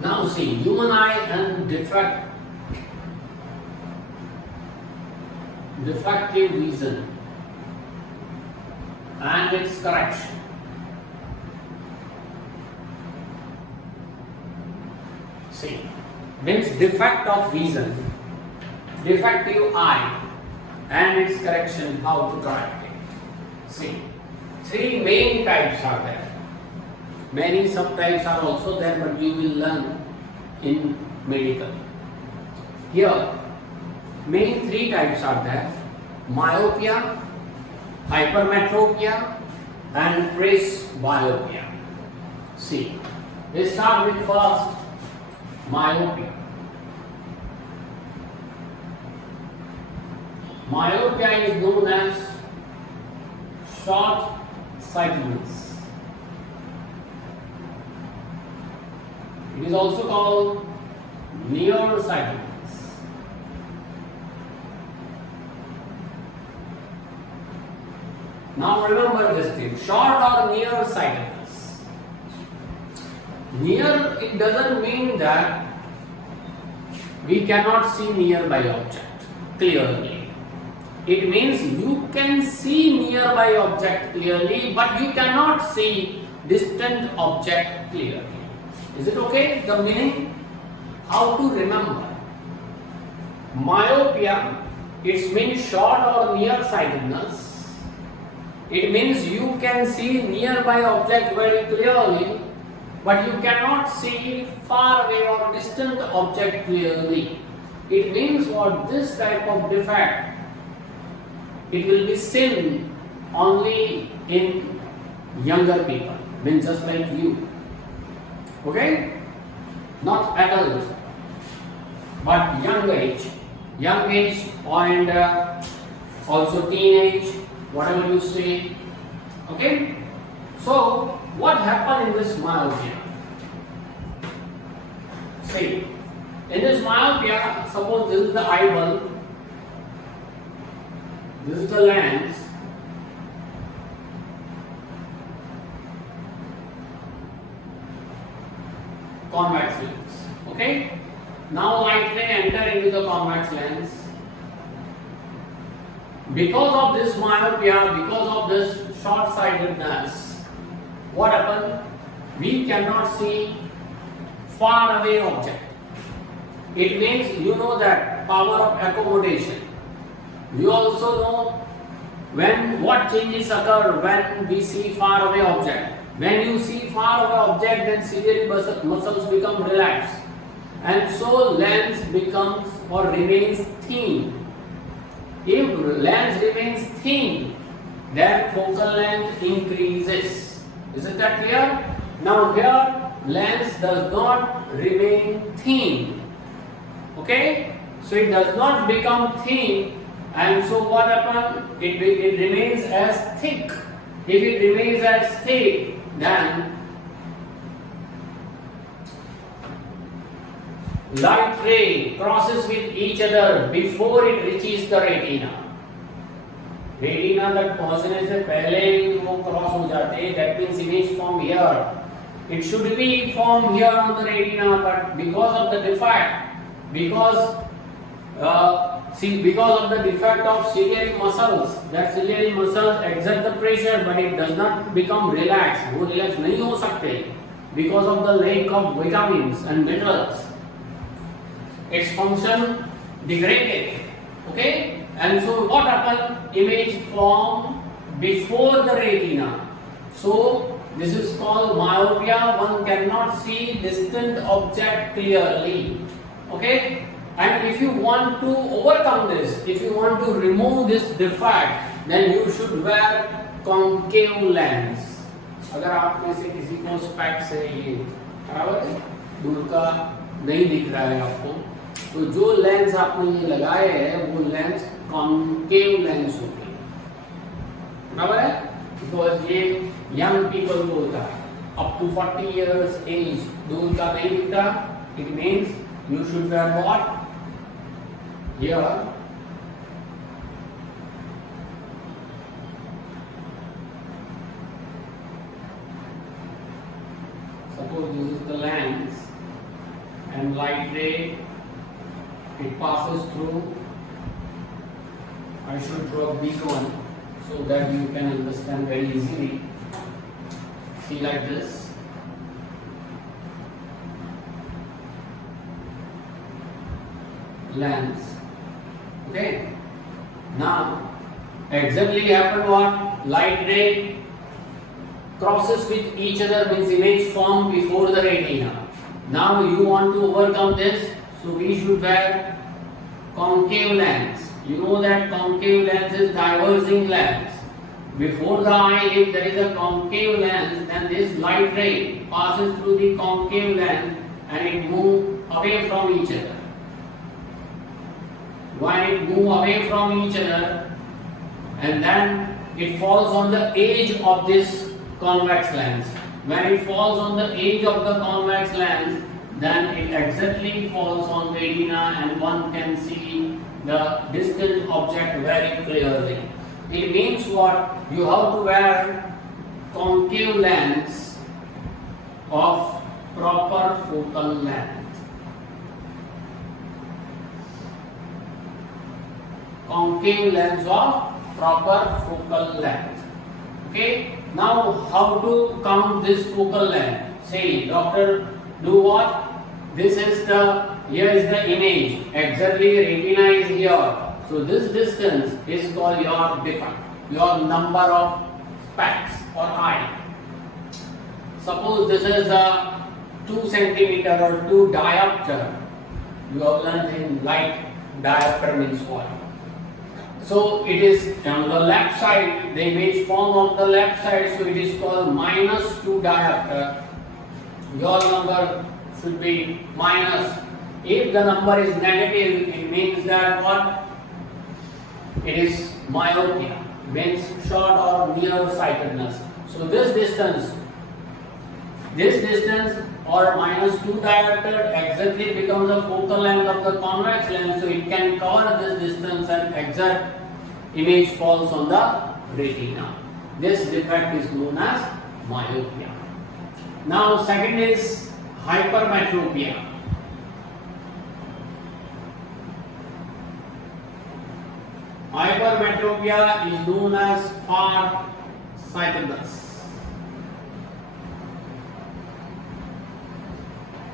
Now see, human eye and defective vision and its correction. See, means defect of vision, defective eye and its correction, how to correct it. See, three main types are there. Many subtypes are also there, but you will learn in medical. Here, main three types are there: myopia, hypermetropia, and presbyopia. See, we start with first myopia. Myopia is known as short sightedness. It is also called nearsightedness. Now remember this thing, short or nearsightedness. Near, it doesn't mean that we cannot see nearby object clearly. It means you can see nearby object clearly, but you cannot see distant object clearly. Is it okay? The meaning? How to remember? Myopia, it means short or nearsightedness. It means you can see nearby object very clearly, but you cannot see far away or distant object clearly. It means what this type of defect, it will be seen only in younger people, means just like you. Okay? Not adult, but young age and also teenage, whatever you say. Okay? So, what happened in this myopia? See, in this myopia, suppose this is the eyeball, this is the lens, convex lens. Okay? Now light ray enter into the convex lens. Because of this myopia, because of this short-sightedness, what happened? We cannot see far away object. It means you know that power of accommodation. You also know what changes occur when we see far away object. When you see far away object, then ciliary muscles become relaxed, and so lens becomes or remains thin. If lens remains thin, then focal length increases. Isn't that clear? Now here, lens does not remain thin. Okay? So it does not become thin, and so what happens? It remains as thick. If it remains as thick, then light ray crosses with each other before it reaches the retina. Retina तक पहुंचने से पहले वो cross हो जाते हैं. That means image form here. It should be formed here on the retina, but because of the defect, because of the defect of ciliary muscles, that ciliary muscles exert the pressure, but it does not become relaxed. वो relax नहीं हो सकते because of the lack of vitamins and minerals. Its function degraded. Okay, and so what happened? Image form before the retina. So this is called myopia. One cannot see distant object clearly. Okay. And if you want to overcome this, if you want to remove this defect, then you should wear concave lens. अगर आप में से किसी को specs है ये बराबर है, दूर का नहीं दिख रहा है आपको, तो जो लेंस आपने ये लगाए हैं वो लेंस कॉन्केव लेंस होते हैं, बराबर है? बिकॉज ये यंग पीपल को होता है, अप टू 40 years एज दूर का नहीं दिखता. It means you should wear what here. Suppose this is the lens and light ray, it passes through. I should draw a big one so that you can understand very easily. See, like this. Lens. Okay. Now, exactly happen what? Light ray crosses with each other, means image formed before the retina. Now you want to overcome this, so we should wear concave lens. You know that concave lens is diverging lens. Before the eye, if there is a concave lens, then this light ray passes through the concave lens and it moves away from each other. When it moves away from each other, and then it falls on the edge of this convex lens. When it falls on the edge of the convex lens, then it exactly falls on retina and one can see the distant object very clearly. It means what? You have to wear concave lens of proper focal length. Concave lens of proper focal length. Okay. Now, how to count this focal length? Say, doctor, do what? This is here is the image. Exactly, retina is here. So this distance is called your defect, your number of specks or eye. Suppose this is a 2 centimeter or 2 diopter. You have learned in light, diopter means what? So it is on the left side, the image formed on the left side, so it is called -2 diopter. Your number should be minus. If the number is negative, it means that what? It is myopia, means short or nearsightedness. So this distance or -2 diopter exactly becomes the focal length of the convex lens, so it can cover this distance and exact image falls on the retina. This defect is known as myopia. Now second is hypermetropia. Hypermetropia is known as far-sightedness.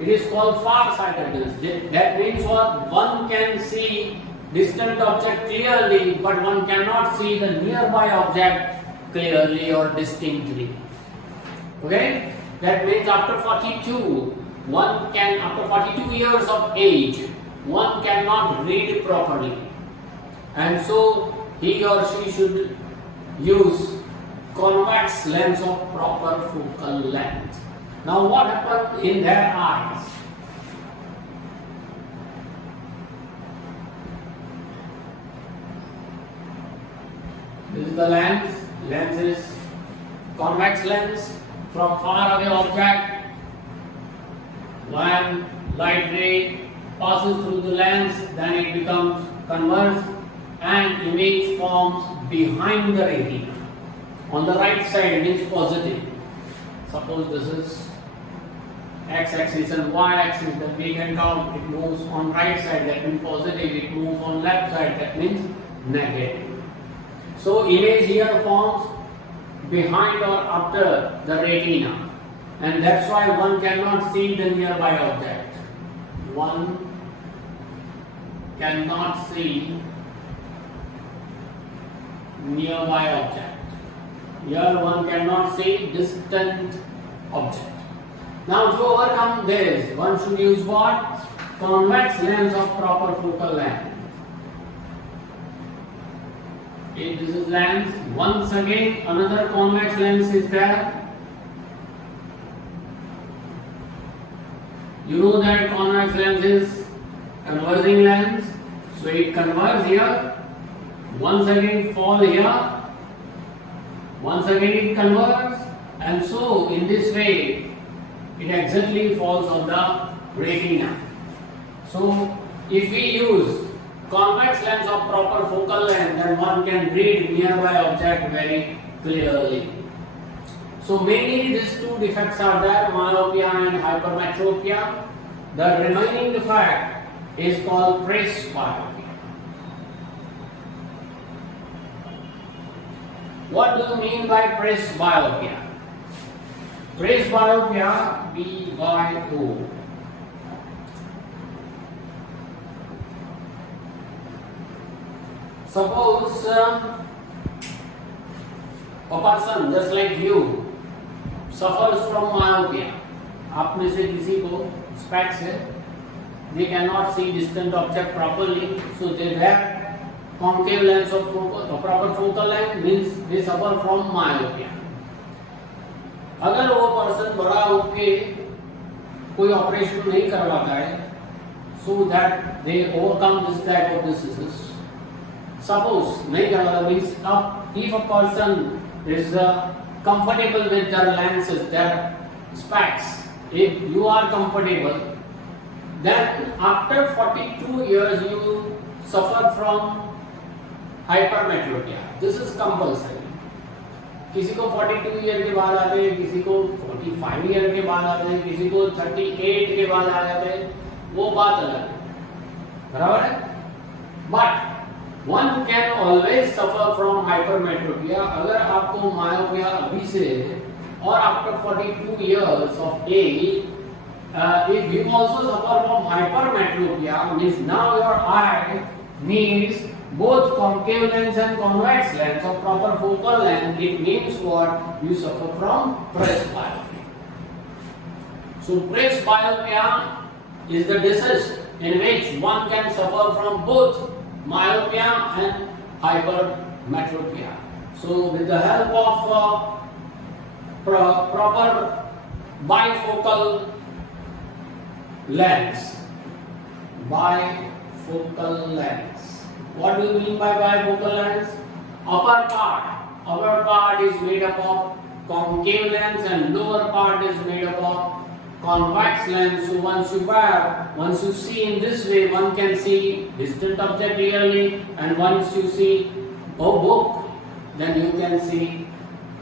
It is called far-sightedness. That means what? One can see distant object clearly, but one cannot see the nearby object clearly or distinctly. Okay? That means after 42 years of age, one cannot read properly. And so he or she should use convex lens of proper focal length. Now what happens in their eyes? This is the lens. Lens is convex lens from far away object. When light ray passes through the lens, then it becomes converged and image forms behind the retina. On the right side means positive. Suppose this is x-axis and y-axis, then we can count. It moves on right side, that means positive. It moves on left side, that means negative. So image here forms behind or after the retina, and that's why one cannot see the nearby object. One cannot see nearby object. Here one cannot see distant object. Now to overcome this, one should use what? Convex lens of proper focal length. If this is lens, once again another convex lens is there. You know that convex lens is converging lens, so it converges here. Once again fall here, once again it converges, and so in this way it exactly falls on the retina. So if we use convex lens of proper focal length, then one can read nearby object very clearly. So mainly these two defects are there, myopia and hypermetropia. The remaining defect is called presbyopia. What do you mean by presbyopia? Presbyopia, B-Y-O. Suppose a person just like you suffers from myopia. आप में से किसी को specs है, they cannot see distant object properly, so they have concave lens of proper focal length, means they suffer from myopia. अगर वो person बड़ा होके कोई ऑपरेशन नहीं करवाता है, so that they overcome this type of diseases. Suppose नहीं करवाता means if a person is comfortable with their lenses, their specs, if you are comfortable, then after 42 years you suffer from hypermetropia. This is compulsory. किसी को 42 year के बाद आते हैं, किसी को 45 ईयर के बाद आते हैं, किसी को 38 के बाद आ जाते हैं, वो बात अलग है, बराबर है. But one can always suffer from hypermetropia. अगर आपको myopia अभी से और after 42 years of age, if you also suffer from hypermetropia, means now your eye needs both concave lens and convex lens of proper focal length. It means what? You suffer from presbyopia. So presbyopia is the disease in which one can suffer from both myopia and hypermetropia. So with the help of proper bifocal lens. What do you mean by bifocal lens? Upper part is made up of concave lens and lower part is made up of convex lens. So once you see in this way, one can see distant object clearly, and once you see a book, then you can see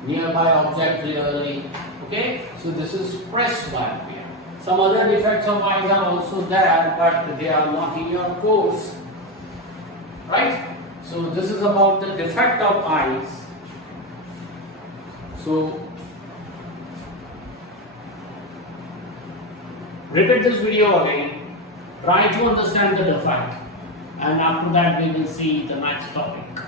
nearby object clearly. Okay, so this is presbyopia. Some other defects of eyes are also there, but they are not in your course, right? So this is about the defect of eyes. So repeat this video again, try to understand the defect, and after that we will see the next topic.